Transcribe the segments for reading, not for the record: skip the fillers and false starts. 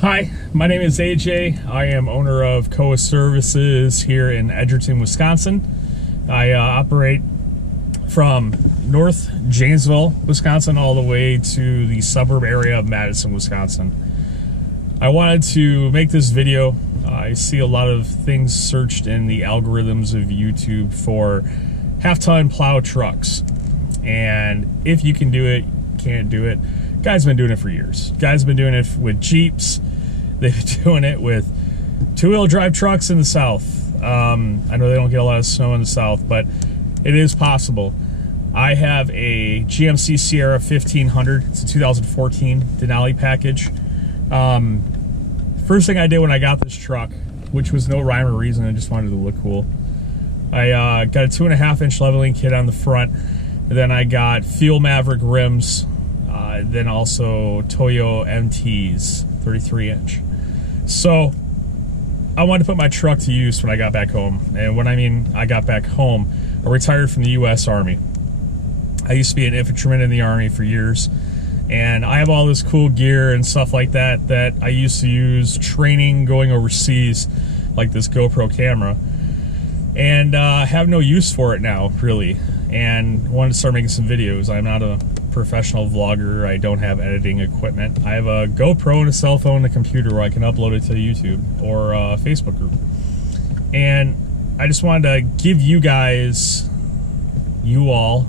Hi, my name is AJ. I am owner of Koa Services here in Edgerton, Wisconsin. I operate from North Janesville, Wisconsin, all the way to the suburb area of Madison, Wisconsin. I wanted to make this video. I see a lot of things searched in the algorithms of YouTube for half-ton plow trucks. And if you can do it, you can't do it. Guys been doing it for years. Guys been doing it with Jeeps. They've been doing it with two-wheel drive trucks in the South. I know they don't get a lot of snow in the South, but it is possible. I have a GMC Sierra 1500. It's a 2014 Denali package. First thing I did when I got this truck, which was no rhyme or reason, I just wanted to look cool. I got a 2.5-inch leveling kit on the front. And then I got Fuel Maverick rims. Then also Toyo MTs, 33-inch. So I wanted to put my truck to use when I got back home. And when I mean I got back home, I retired from the U.S. Army. I used to be an infantryman in the Army for years. And I have all this cool gear and stuff like that that I used to use training going overseas, like this GoPro camera. And have no use for it now, really. And wanted to start making some videos. I'm not a professional vlogger. I don't have editing equipment. I have a GoPro and a cell phone and a computer where I can upload it to YouTube or a Facebook group. And I just wanted to give you guys, you all,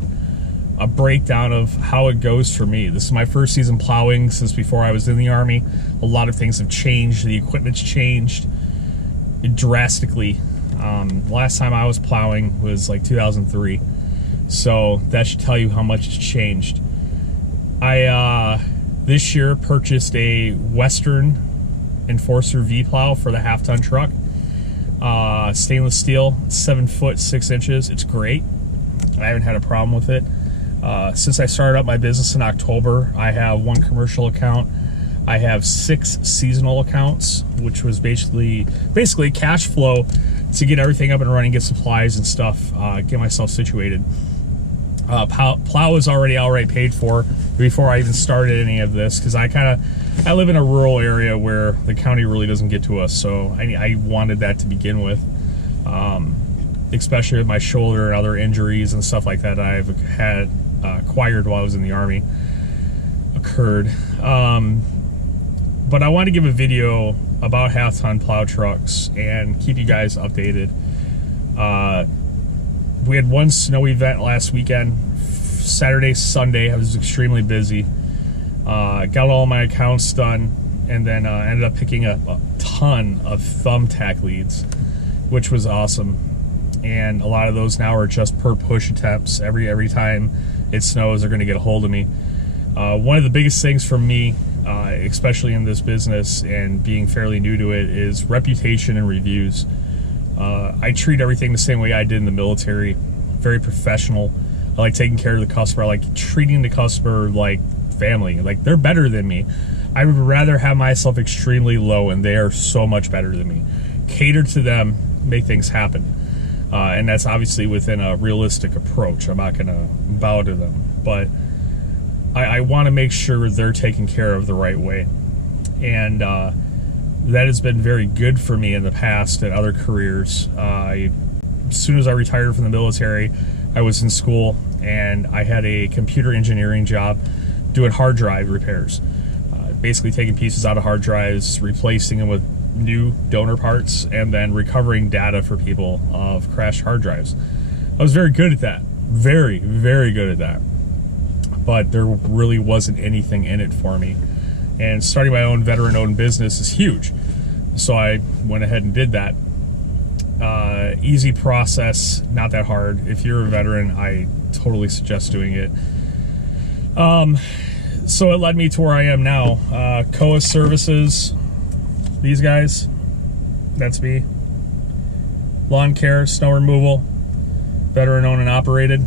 a breakdown of how it goes for me. This is my first season plowing since before I was in the Army. A lot of things have changed. The equipment's changed drastically. Last time I was plowing was like 2003. So that should tell you how much it's changed. I this year purchased a Western Enforcer V plow for the half-ton truck. Stainless steel, 7 foot 6 inches. It's great. I haven't had a problem with it. Since I started up my business in October, I have 1 commercial account. I have 6 seasonal accounts, which was basically cash flow to get everything up and running, get supplies and stuff, get myself situated. Plow was already outright paid for before I even started any of this, because I live in a rural area where the county really doesn't get to us, so I wanted that to begin with, especially with my shoulder and other injuries and stuff like that I've had acquired while I was in the Army occurred. But I want to give a video about half-ton plow trucks and keep you guys updated. We had one snow event last weekend, Saturday, Sunday. I was extremely busy. Got all my accounts done, and then ended up picking up a ton of thumbtack leads, which was awesome. And a lot of those now are just per push attempts. Every time it snows, they're going to get a hold of me. One of the biggest things for me, especially in this business and being fairly new to it, is reputation and reviews. I treat everything the same way I did in the military, very professional. I like taking care of the customer. I like treating the customer like family, like they're better than me. I would rather have myself extremely low and they are so much better than me. Cater to them, make things happen. And that's obviously within a realistic approach. I'm not gonna bow to them, but I want to make sure they're taken care of the right way. And that has been very good for me in the past and other careers. As soon as I retired from the military, I was in school and I had a computer engineering job doing hard drive repairs. Basically taking pieces out of hard drives, replacing them with new donor parts, and then recovering data for people of crashed hard drives. I was very good at that. Very, very good at that. But there really wasn't anything in it for me. And starting my own veteran-owned business is huge. So I went ahead and did that. Easy process, not that hard. If you're a veteran, I totally suggest doing it. So it led me to where I am now. Koa Services, these guys, that's me. Lawn care, snow removal, veteran-owned and operated.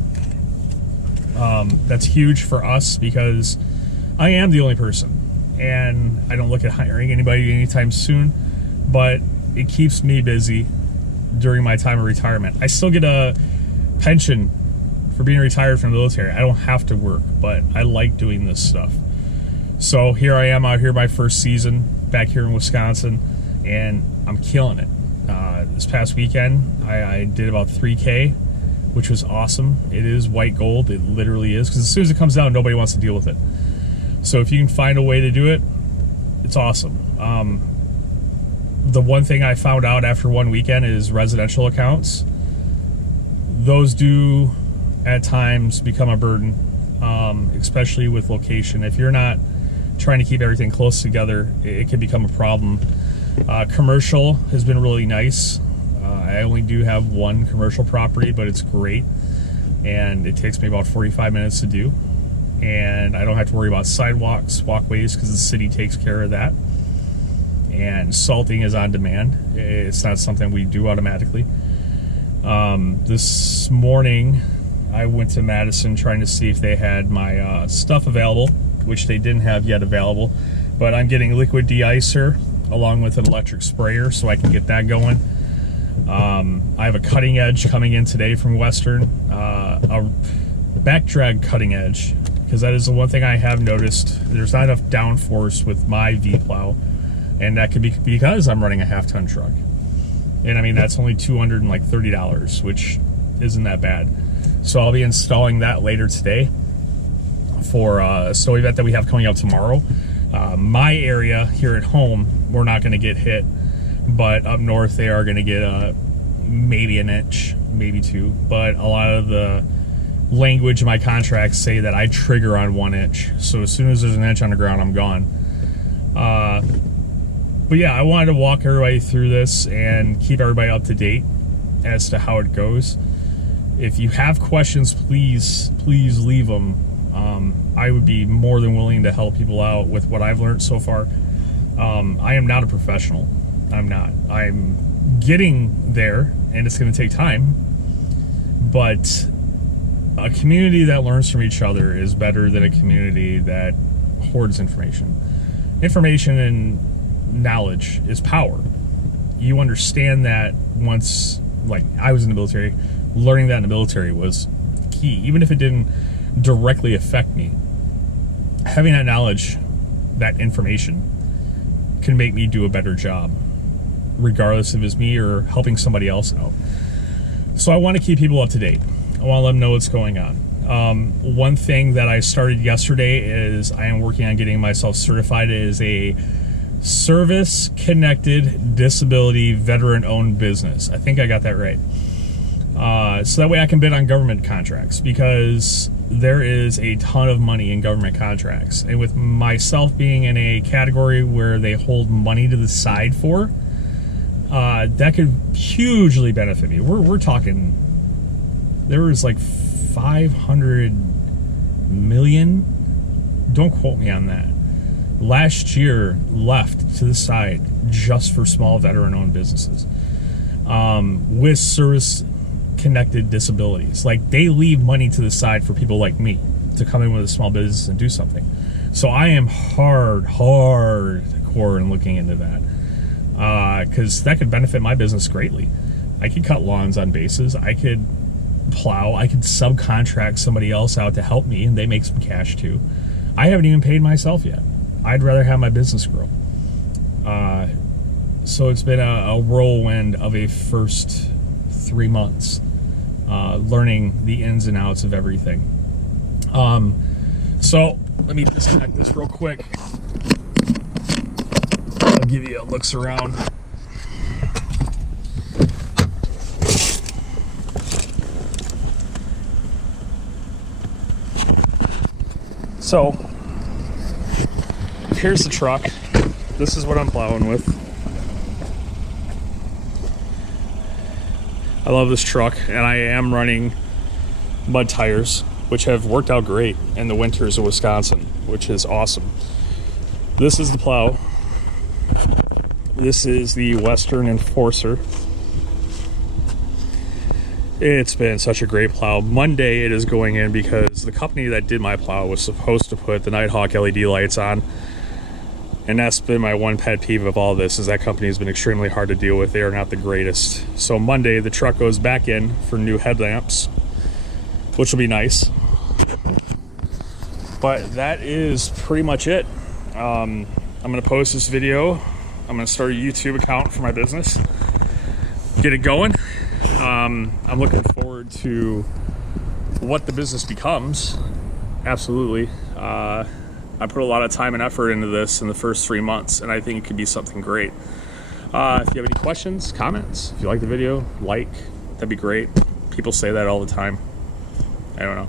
That's huge for us because I am the only person, and I don't look at hiring anybody anytime soon, but it keeps me busy during my time of retirement. I still get a pension for being retired from the military. I don't have to work, but I like doing this stuff. So here I am out here my first season. back here in Wisconsin, and I'm killing it. This past weekend, I did about 3K, which was awesome. It is white gold. It literally is, because as soon as it comes down, nobody wants to deal with it. So if you can find a way to do it, it's awesome. The one thing I found out after one weekend is residential accounts. Those do at times become a burden, especially with location. If you're not trying to keep everything close together, it can become a problem. Commercial has been really nice. I only do have one commercial property, but it's great, and it takes me about 45 minutes to do, and I don't have to worry about sidewalks, walkways, because the city takes care of that. And salting is on demand. It's not something we do automatically. This morning I went to Madison trying to see if they had my stuff available, which they didn't have yet available, but I'm getting liquid de-icer along with an electric sprayer, so I can get that going. I have a cutting edge coming in today from Western, a back drag cutting edge, because that is the one thing I have noticed. There's not enough downforce with my V-plow, and that could be because I'm running a half-ton truck. And I mean, that's only $230, which isn't that bad. So I'll be installing that later today for a snow event that we have coming up tomorrow. My area here at home, we're not going to get hit, but up north they are going to get maybe an inch, maybe two. But a lot of the language in my contracts say that I trigger on 1 inch. So as soon as there's an inch on the ground, I'm gone. But yeah, I wanted to walk everybody through this and keep everybody up to date as to how it goes. If you have questions, please leave them. I would be more than willing to help people out with what I've learned so far. I am not a professional. I'm not. I'm getting there, and it's going to take time. But a community that learns from each other is better than a community that hoards information. Information and knowledge is power. You understand that once, like I was in the military, learning that in the military was key. Even if it didn't directly affect me, having that knowledge, that information, can make me do a better job, regardless if it's me or helping somebody else out. So I want to keep people up to date. I want to let them know what's going on. One thing that I started yesterday is I am working on getting myself certified as a service-connected disability veteran-owned business. I think I got that right. So that way I can bid on government contracts, because there is a ton of money in government contracts. And with myself being in a category where they hold money to the side for, that could hugely benefit me. We're talking, there was like 500 million, don't quote me on that, last year left to the side just for small veteran-owned businesses with service-connected disabilities. Like, they leave money to the side for people like me to come in with a small business and do something. So I am hardcore in looking into that, because that could benefit my business greatly. I could cut lawns on bases. I could plow. I could subcontract somebody else out to help me, and they make some cash too. I haven't even paid myself yet. I'd rather have my business grow. So it's been a whirlwind of a first 3 months, learning the ins and outs of everything. So let me disconnect this real quick. I'll give you a looks around. So here's the truck. This is what I'm plowing with. I love this truck, and I am running mud tires, which have worked out great in the winters of Wisconsin, which is awesome. This is the plow. This is the Western Enforcer. It's been such a great plow. Monday it is going in because the company that did my plow was supposed to put the Nighthawk LED lights on. And that's been my one pet peeve of all this, is that company has been extremely hard to deal with. They are not the greatest. So Monday, the truck goes back in for new headlamps, which will be nice. But that is pretty much it. I'm gonna post this video. I'm gonna start a YouTube account for my business, get it going. I'm looking forward to what the business becomes. Absolutely. I put a lot of time and effort into this in the first 3 months, and I think it could be something great. If you have any questions, comments, if you like the video, that'd be great. People say that all the time. I don't know.